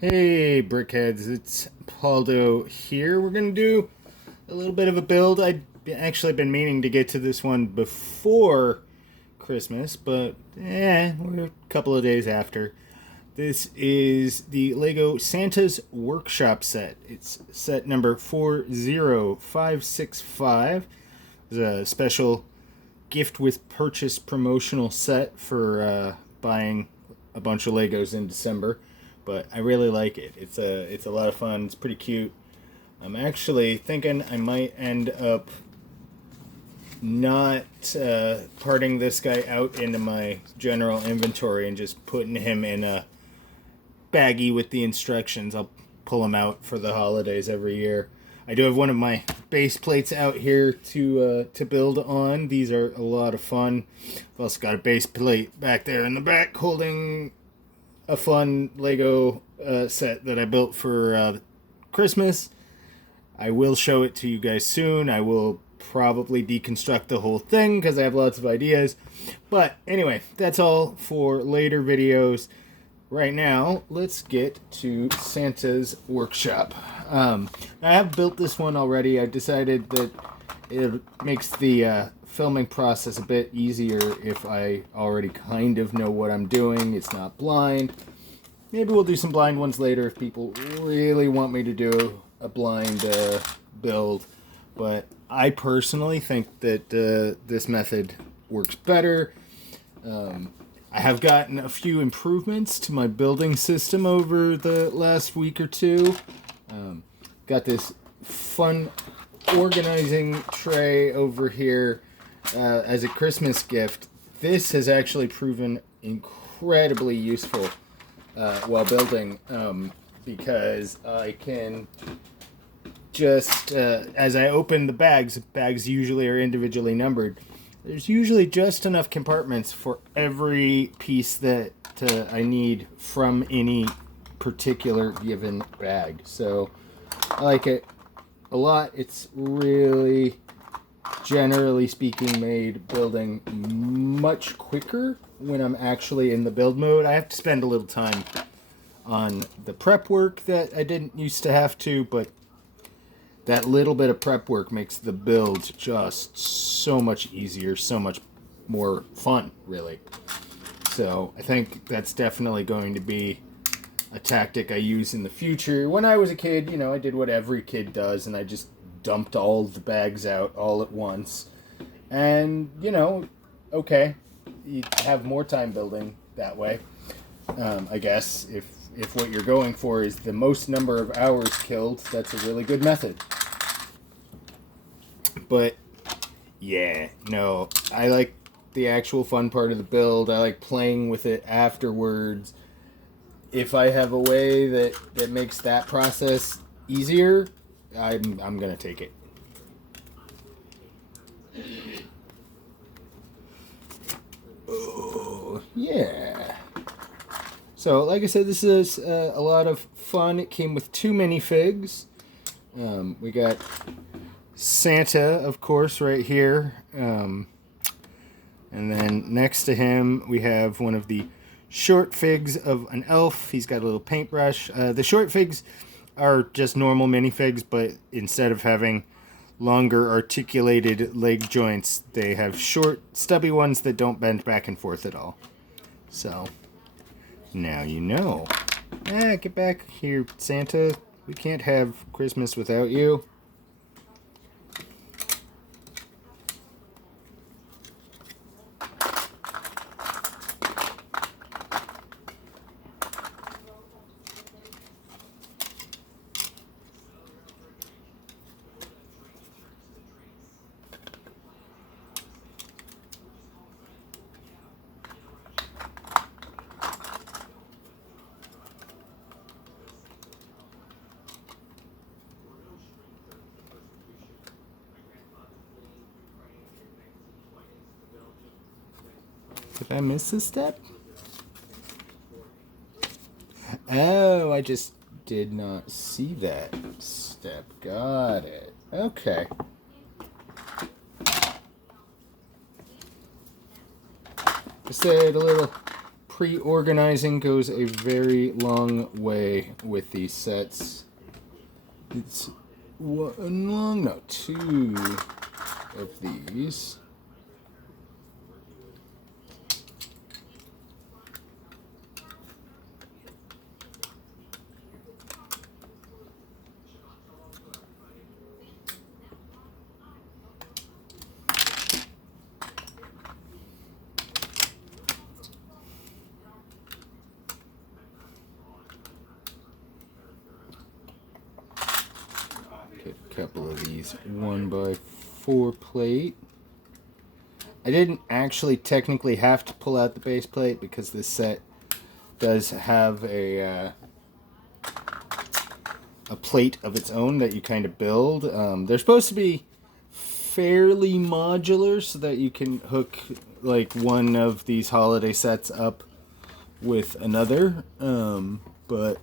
Hey Brickheads, it's Paldo here. We're gonna do a little bit of a build. I'd actually been meaning to get to this one before Christmas, but we're a couple of days after. This is the Lego Santa's Workshop set. It's set number 40565. It's a special gift with purchase promotional set for buying a bunch of Legos in December. But I really like it. It's a lot of fun. It's pretty cute. I'm actually thinking I might end up not parting this guy out into my general inventory and just putting him in a baggie with the instructions. I'll pull him out for the holidays every year. I do have one of my base plates out here to build on. These are a lot of fun. I've also got a base plate back there in the back holding a fun Lego set that I built for Christmas. I will show it to you guys soon. I will probably deconstruct the whole thing because I have lots of ideas. But anyway, that's all for later videos. Right now, let's get to Santa's Workshop. I have built this one already. I decided that it makes the filming process a bit easier if I already kind of know what I'm doing. It's not blind. Maybe we'll do some blind ones later if people really want me to do a blind build. But I personally think that this method works better. I have gotten a few improvements to my building system over the last week or two. Got this fun organizing tray over here as a Christmas gift. This has actually proven incredibly useful while building because I can just, as I open the bags usually are individually numbered. There's usually just enough compartments for every piece that I need from any particular given bag. So I like it a lot. It's really, generally speaking, made building much quicker when I'm actually in the build mode. I have to spend a little time on the prep work that I didn't used to have to, but that little bit of prep work makes the build just so much easier, so much more fun, really. So I think that's definitely going to be a tactic I use in the future. When I was a kid, I did what every kid does, and I just dumped all the bags out all at once. And, okay, you have more time building that way. I guess if what you're going for is the most number of hours killed, that's a really good method. But yeah, no, I like the actual fun part of the build. I like playing with it afterwards. If I have a way that makes that process easier, I'm gonna take it. Oh yeah. So, like I said, this is a lot of fun. It came with 2 minifigs. We got Santa, of course, right here. And then next to him, we have one of the short figs of an elf. He's got a little paintbrush. The short figs are just normal minifigs, but instead of having longer articulated leg joints, they have short, stubby ones that don't bend back and forth at all. So, now you know. Get back here, Santa. We can't have Christmas without you. Did I miss a step? Oh, I just did not see that step. Got it. Okay. I said a little Pre-organizing goes a very long way with these sets. It's two of these. Couple of these 1x4 plate. I didn't actually technically have to pull out the base plate because this set does have a plate of its own that you kind of build. They're supposed to be fairly modular so that you can hook like one of these holiday sets up with another, but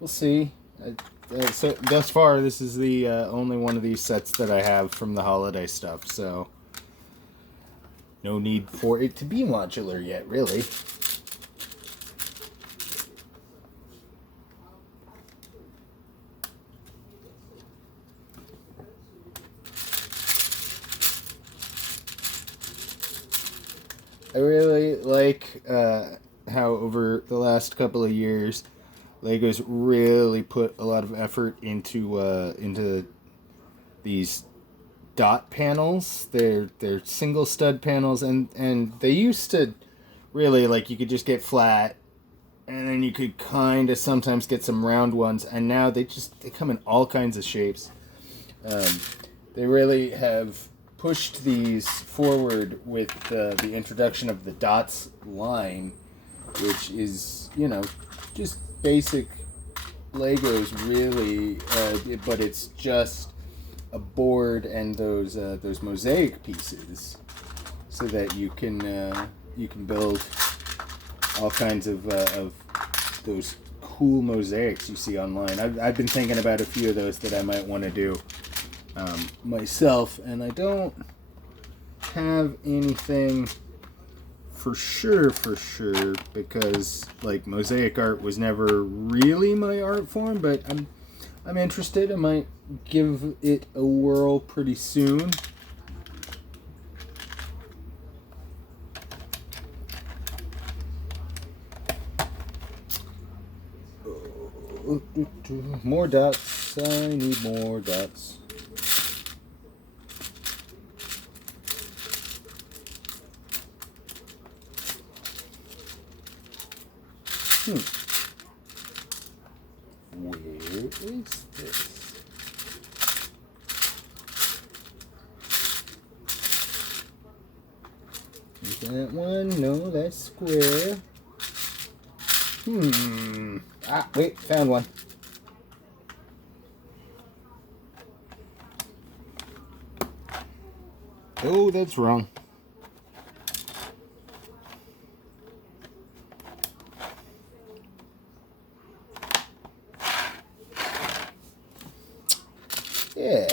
we'll see. So thus far, this is the only one of these sets that I have from the holiday stuff, so no need for it to be modular yet, really. I really like how over the last couple of years Lego's really put a lot of effort into these dot panels. They're single stud panels, and they used to really, like, you could just get flat, and then you could kind of sometimes get some round ones, and now they come in all kinds of shapes. They really have pushed these forward with the introduction of the dots line, which is, just basic Legos, really, but it's just a board and those mosaic pieces, so that you can build all kinds of those cool mosaics you see online. I've been thinking about a few of those that I might want to do myself, and I don't have anything for sure, because like mosaic art was never really my art form, but I'm interested. I might give it a whirl pretty soon. More dots. I need more dots. Where is this? Is that one? No, that's square. Ah, wait, found one. Oh, that's wrong. Yeah.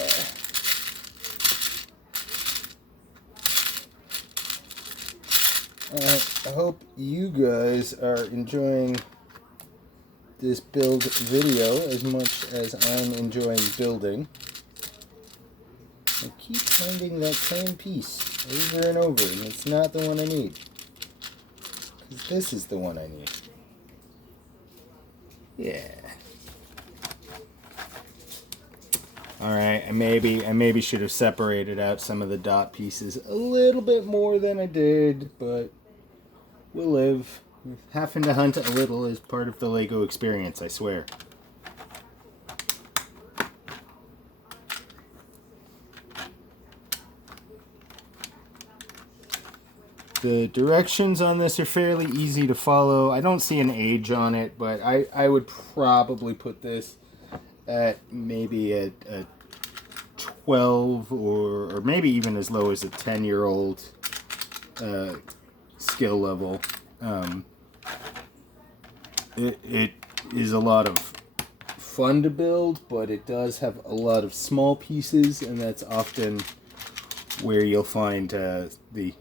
I hope you guys are enjoying this build video as much as I'm enjoying building. I keep finding that same piece over and over, and it's not the one I need. Because this is the one I need. Yeah. Alright, I maybe should have separated out some of the dot pieces a little bit more than I did, but we'll live. Having to hunt a little is part of the Lego experience, I swear. The directions on this are fairly easy to follow. I don't see an age on it, but I would probably put this at maybe a 12 or maybe even as low as a 10-year-old skill level. It is a lot of fun to build, but it does have a lot of small pieces, and that's often where you'll find the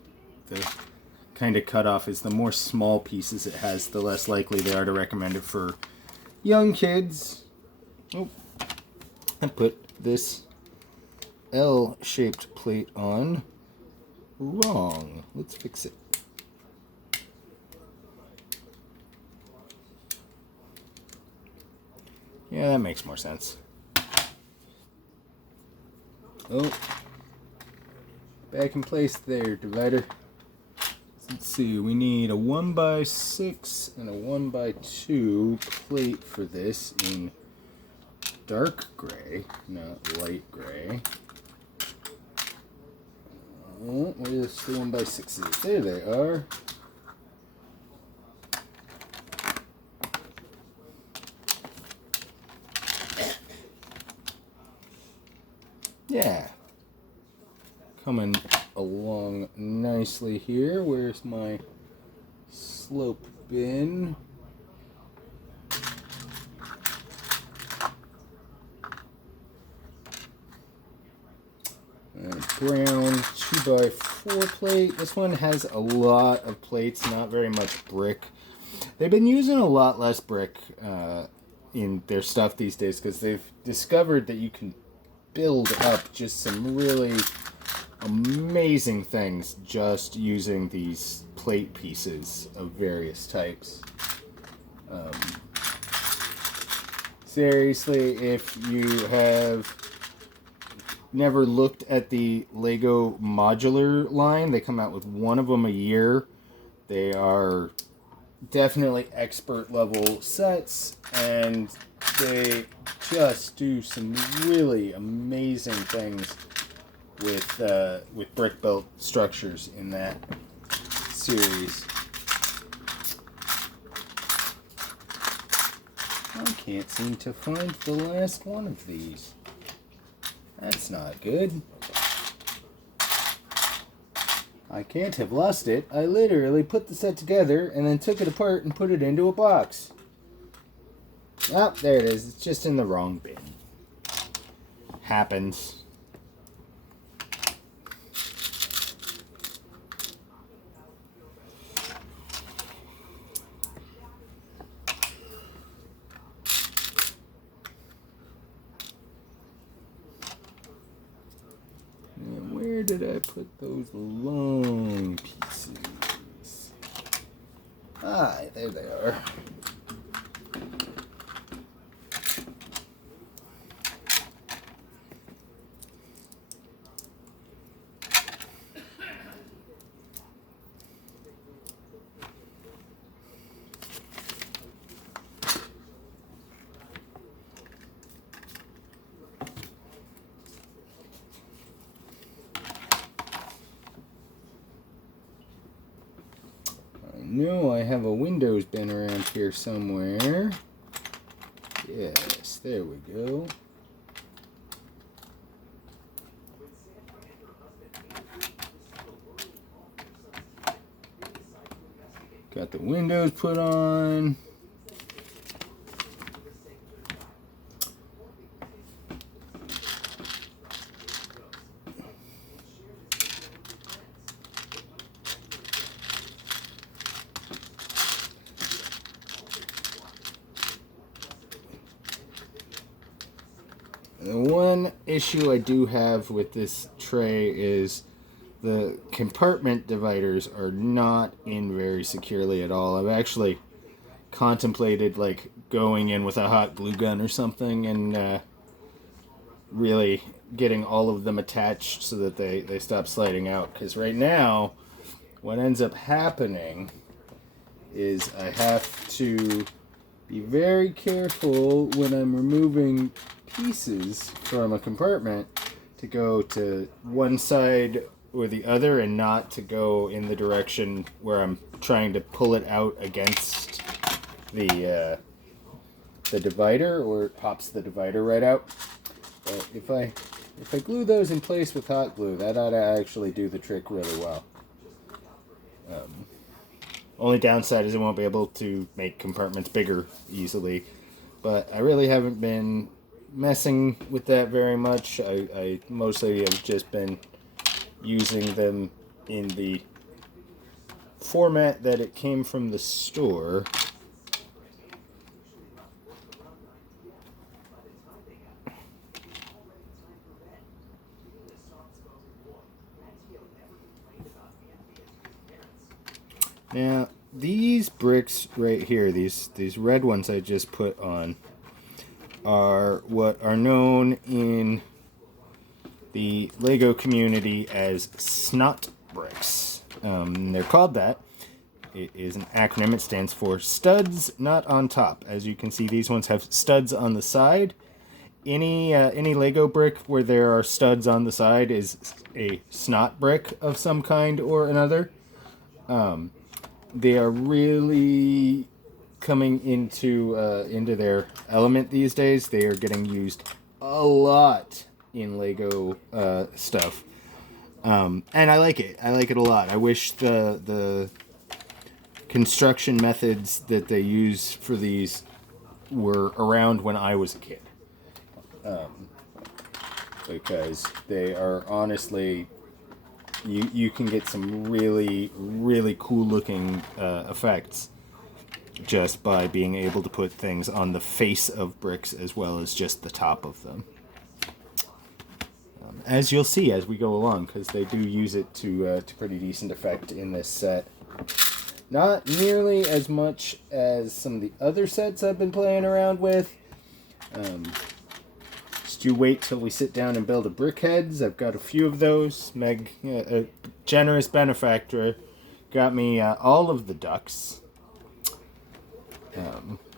kind of cutoff is the more small pieces it has, the less likely they are to recommend it for young kids. Oh, I put this L-shaped plate on wrong. Let's fix it. Yeah, that makes more sense. Oh, back in place there, divider. Let's see, we need a 1x6 and a 1x2 plate for this in dark gray, not light gray. Oh, where's the 1x6s? There they are. Yeah. Coming along nicely here. Where's my slope bin? And brown 2x4 plate. This one has a lot of plates, not very much brick. They've been using a lot less brick in their stuff these days because they've discovered that you can build up just some really amazing things just using these plate pieces of various types. Seriously, if you have never looked at the Lego modular line, they come out with one of them a year. They are definitely expert level sets, and they just do some really amazing things with brick built structures in that series. I can't seem to find the last one of these. That's not good. I can't have lost it. I literally put the set together and then took it apart and put it into a box. Oh, there it is. It's just in the wrong bin. Happens. And where did I put those long pieces? Ah, there they are. No, I have a Windows bin around here somewhere. Yes, there we go. Got the windows put on. The one issue I do have with this tray is the compartment dividers are not in very securely at all. I've actually contemplated like going in with a hot glue gun or something and really getting all of them attached so that they stop sliding out. Because right now, what ends up happening is I have to be very careful when I'm removing pieces from a compartment to go to one side or the other and not to go in the direction where I'm trying to pull it out against the divider, or it pops the divider right out. But if I glue those in place with hot glue, that ought to actually do the trick really well. Only downside is I won't be able to make compartments bigger easily, but I really haven't been messing with that very much. I mostly have just been using them in the format that it came from the store. Now, these bricks right here, these red ones I just put on, are what are known in the Lego community as snot bricks. They're called that. It is an acronym. It stands for studs not on top. As you can see, these ones have studs on the side. Any Lego brick where there are studs on the side is a snot brick of some kind or another. They are really coming into their element these days. They are getting used a lot in Lego stuff, and I like it. I like it a lot. I wish the construction methods that they use for these were around when I was a kid, because they are honestly. You can get some really, really cool looking effects just by being able to put things on the face of bricks as well as just the top of them. As you'll see as we go along, because they do use it to pretty decent effect in this set. Not nearly as much as some of the other sets I've been playing around with. You wait till we sit down and build a BrickHeads. I've got a few of those. Meg, a generous benefactor, got me all of the ducks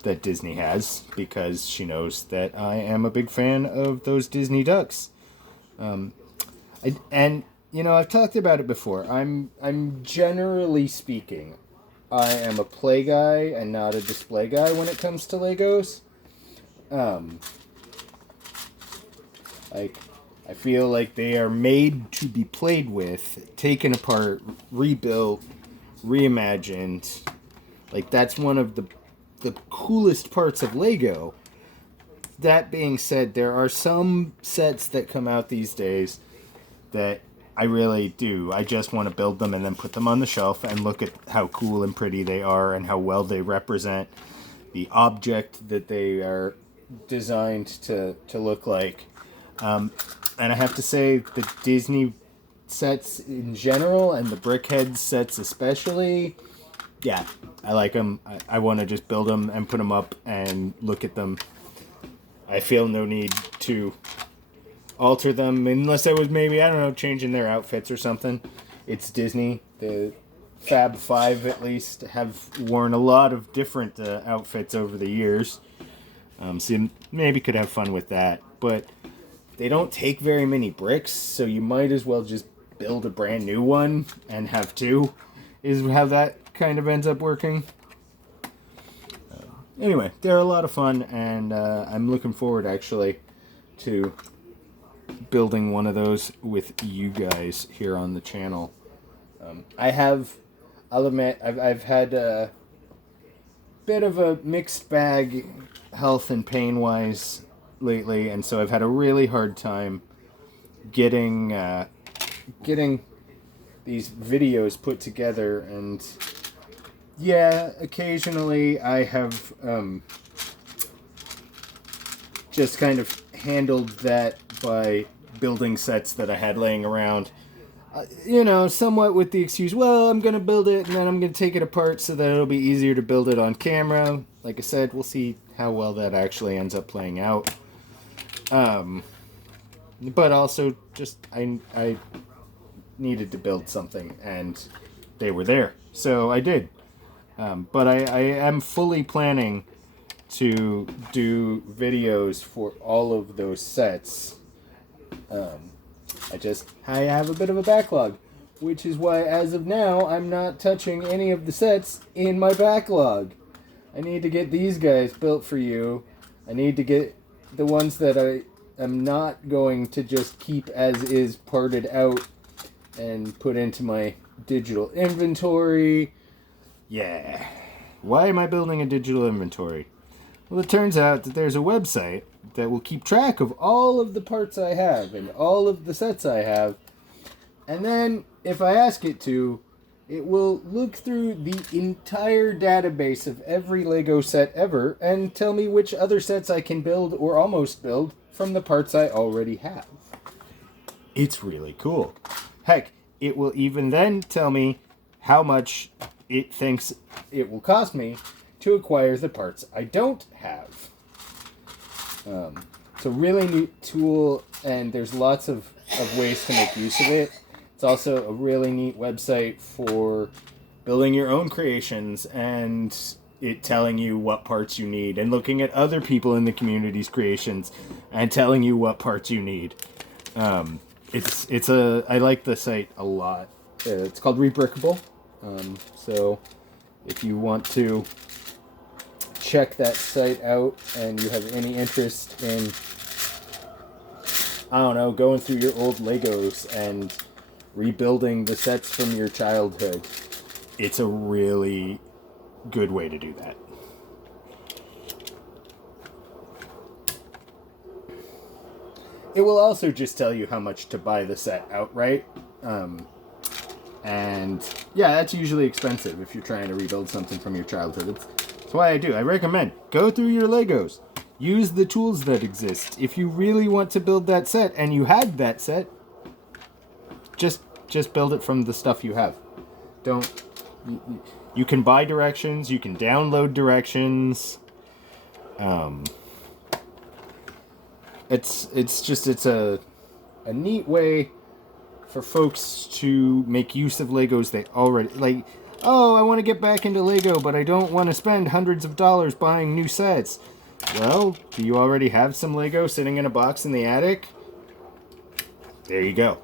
that Disney has, because she knows that I am a big fan of those Disney ducks. And you know, I've talked about it before. I'm generally speaking, I am a play guy and not a display guy when it comes to Legos. I feel like they are made to be played with, taken apart, rebuilt, reimagined. Like, that's one of the coolest parts of Lego. That being said, there are some sets that come out these days that I really do. I just want to build them and then put them on the shelf and look at how cool and pretty they are and how well they represent the object that they are designed to look like. And I have to say, the Disney sets in general, and the BrickHead sets especially, yeah, I like them. I want to just build them and put them up and look at them. I feel no need to alter them, unless I was maybe, I don't know, changing their outfits or something. It's Disney. The Fab Five, at least, have worn a lot of different outfits over the years. So maybe could have fun with that. But they don't take very many bricks, so you might as well just build a brand new one and have two, is how that kind of ends up working. Anyway, they're a lot of fun, and I'm looking forward, actually, to building one of those with you guys here on the channel. I'll admit, I've had a bit of a mixed bag health and pain-wise lately, and so I've had a really hard time getting these videos put together, and yeah, occasionally I have just kind of handled that by building sets that I had laying around, you know, somewhat with the excuse, well, I'm going to build it and then I'm going to take it apart so that it'll be easier to build it on camera. Like I said, we'll see how well that actually ends up playing out. But also, just, I needed to build something, and they were there. So I did. But I am fully planning to do videos for all of those sets. I have a bit of a backlog, which is why, as of now, I'm not touching any of the sets in my backlog. I need to get these guys built for you. I need to get the ones that I am not going to just keep as is parted out and put into my digital inventory. Yeah. Why am I building a digital inventory? Well, it turns out that there's a website that will keep track of all of the parts I have and all of the sets I have. And then, if I ask it to, It will look through the entire database of every Lego set ever and tell me which other sets I can build or almost build from the parts I already have. It's really cool. Heck, it will even then tell me how much it thinks it will cost me to acquire the parts I don't have. It's a really neat tool, and there's lots of ways to make use of it. It's also a really neat website for building your own creations and it telling you what parts you need and looking at other people in the community's creations and telling you what parts you need. I like the site a lot. It's called Rebrickable. So if you want to check that site out and you have any interest in, I don't know, going through your old Legos and rebuilding the sets from your childhood, it's a really good way to do that. It will also just tell you how much to buy the set outright. And yeah, that's usually expensive if you're trying to rebuild something from your childhood. That's why I recommend go through your Legos. Use the tools that exist. If you really want to build that set and you had that set, just build it from the stuff you have. You can buy directions, you can download directions. It's a neat way for folks to make use of Legos they already like. Oh, I want to get back into Lego, but I don't want to spend hundreds of dollars buying new sets. Well, do you already have some Lego sitting in a box in the attic? There you go.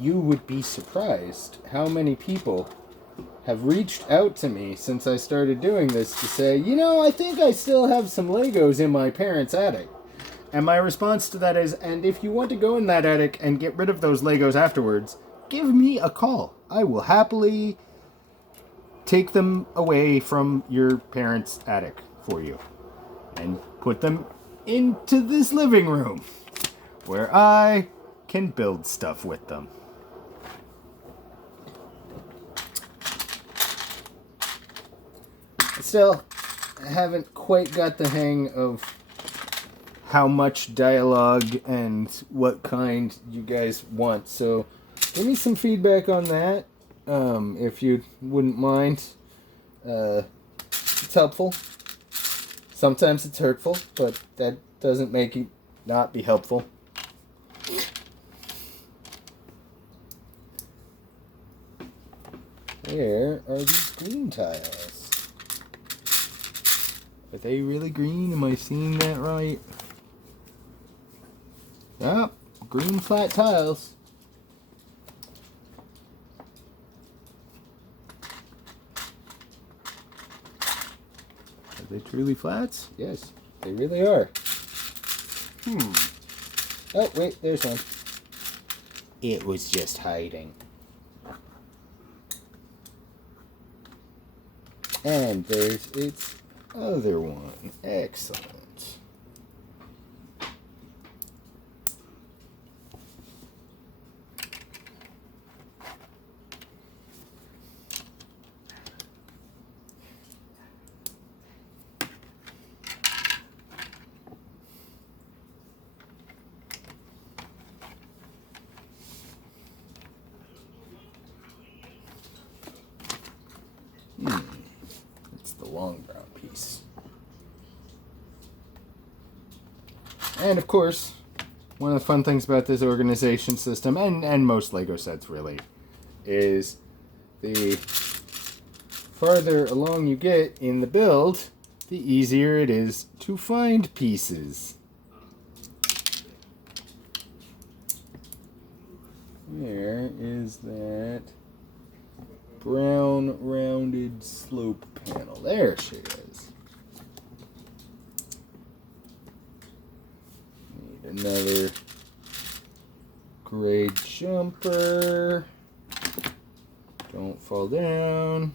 You would be surprised how many people have reached out to me since I started doing this to say, I think I still have some Legos in my parents' attic. And my response to that is, and if you want to go in that attic and get rid of those Legos afterwards, give me a call. I will happily take them away from your parents' attic for you and put them into this living room where I can build stuff with them. Still, I haven't quite got the hang of how much dialogue and what kind you guys want. So give me some feedback on that, if you wouldn't mind. It's helpful. Sometimes it's hurtful, but that doesn't make it not be helpful. Where are these green tiles? Are they really green? Am I seeing that right? Yep, green flat tiles. Are they truly flats? Yes, they really are. Oh, wait, there's one. It was just hiding. And there's its other one. Excellent. It's the long brown piece. And of course, one of the fun things about this organization system, and most Lego sets really, is the farther along you get in the build, the easier it is to find pieces. Where is that brown rounded slope panel? There she is. Need another gray jumper. Don't fall down.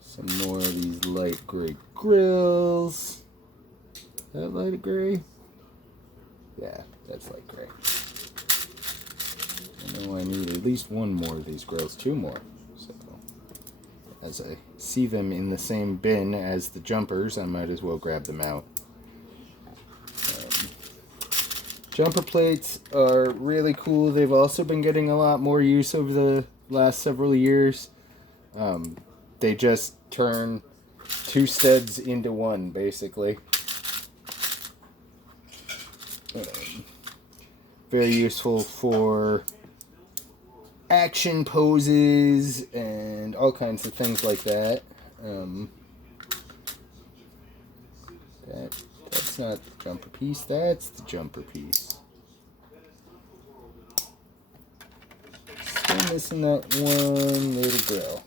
Some more of these light gray grills. Is that light gray? Yeah, that's like gray. I know I need at least one more of these grills, 2 more. So, as I see them in the same bin as the jumpers, I might as well grab them out. Jumper plates are really cool. They've also been getting a lot more use over the last several years. They just turn 2 studs into 1, basically. Very useful for action poses and all kinds of things like that. That's not the jumper piece, that's the jumper piece. Still missing that one little grill.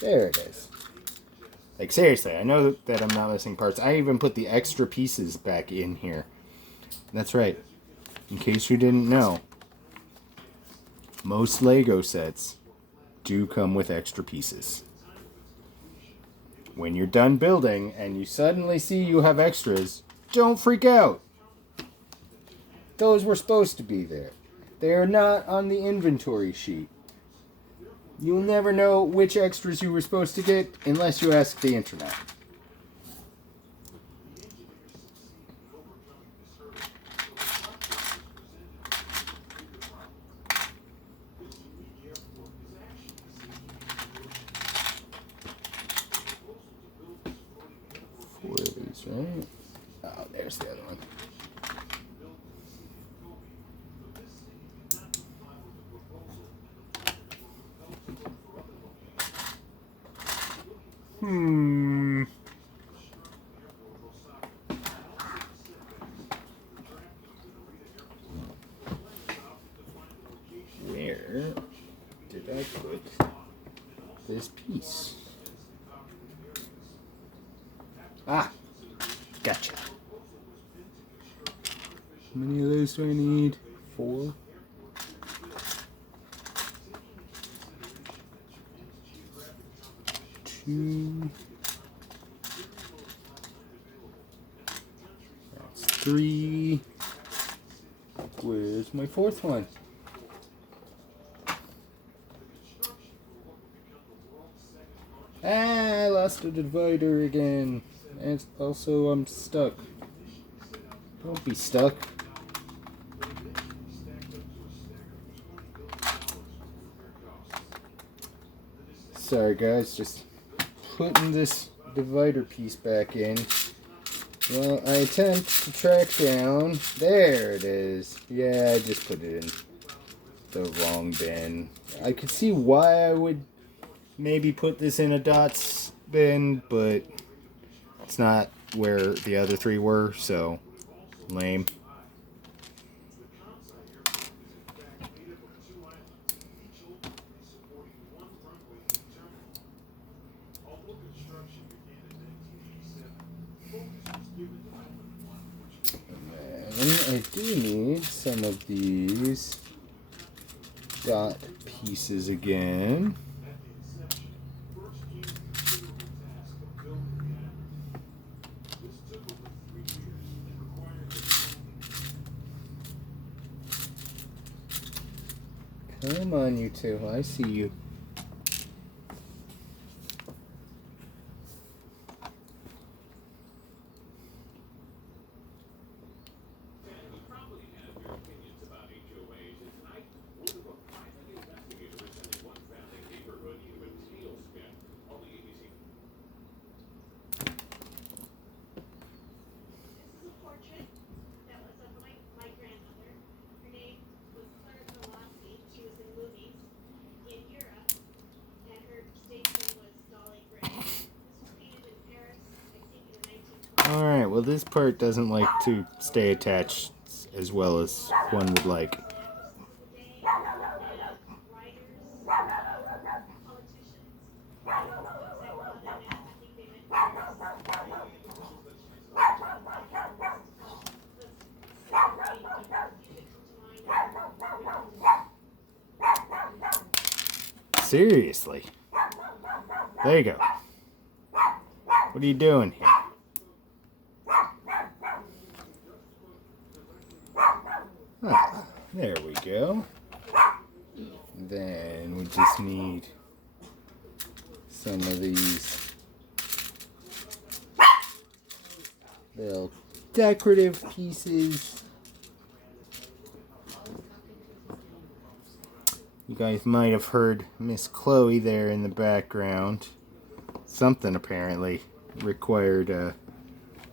There it is. Like, seriously, I know that I'm not missing parts. I even put the extra pieces back in here. That's right. In case you didn't know, most Lego sets do come with extra pieces. When you're done building and you suddenly see you have extras, don't freak out. Those were supposed to be there. They are not on the inventory sheet. You'll never know which extras you were supposed to get unless you ask the internet. Four of these, right? Oh, there's the other one. Where did I put this piece? Ah, gotcha. How many of those do I need? 4? Two. That's 3. Where's my 4th one? I lost a divider again. And also, I'm stuck. Don't be stuck. Sorry guys, just putting this divider piece back in. Well, I attempt to track down. There it is. Yeah, I just put it in the wrong bin. I could see why I would maybe put this in a dots bin, but it's not where the other 3 were, so lame. And I do need some of these dot pieces again. Come on, you two. I see you. Alright, well this part doesn't like to stay attached as well as one would like. Seriously. There you go. What are you doing here? Ah, there we go. Then we just need some of these little decorative pieces. You guys might have heard Miss Chloe there in the background. Something apparently required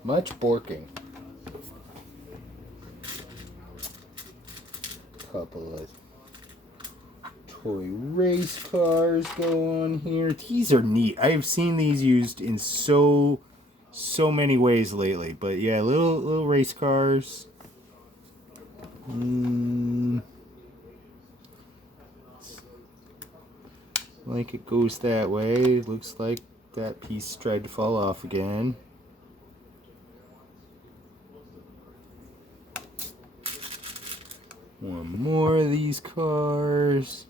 much borking. Couple of toy race cars go on here. These are neat. I have seen these used in so many ways lately. But yeah, little race cars. Like it goes that way. Looks like that piece tried to fall off again. One more of these cars.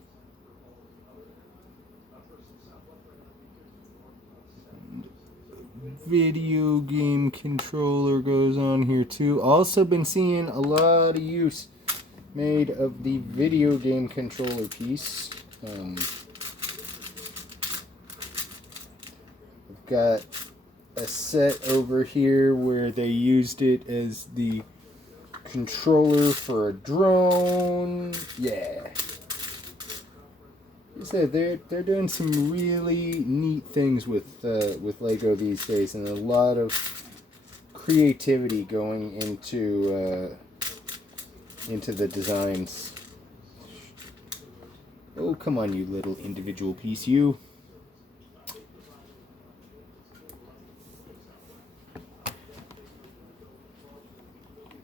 Video game controller goes on here too. Also been seeing a lot of use made of the video game controller piece. I've got a set over here where they used it as the controller for a drone. Yeah. Like I said, they're doing some really neat things with Lego these days, and a lot of creativity going into the designs. Oh, come on, you little individual piece, you.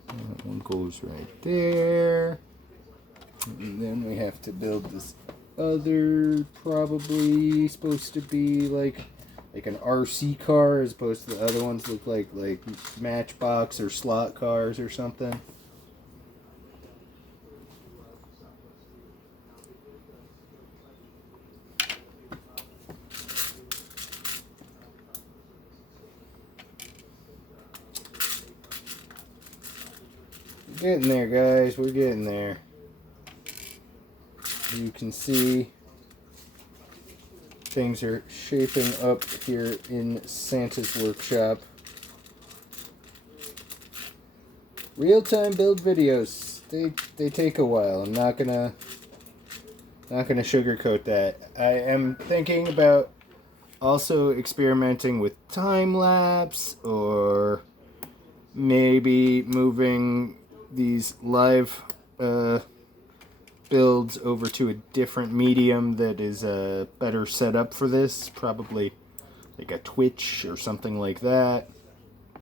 That one goes right there. And then we have to build this other, probably supposed to be like an RC car, as opposed to the other ones look like Matchbox or slot cars or something. We're getting there, guys. We're getting there. You can see things are shaping up here in Santa's workshop. Real-time build videos. They take a while. I'm not gonna sugarcoat that. I am thinking about also experimenting with time lapse, or maybe moving these live builds over to a different medium that is better set up for this. Probably like a Twitch or something like that.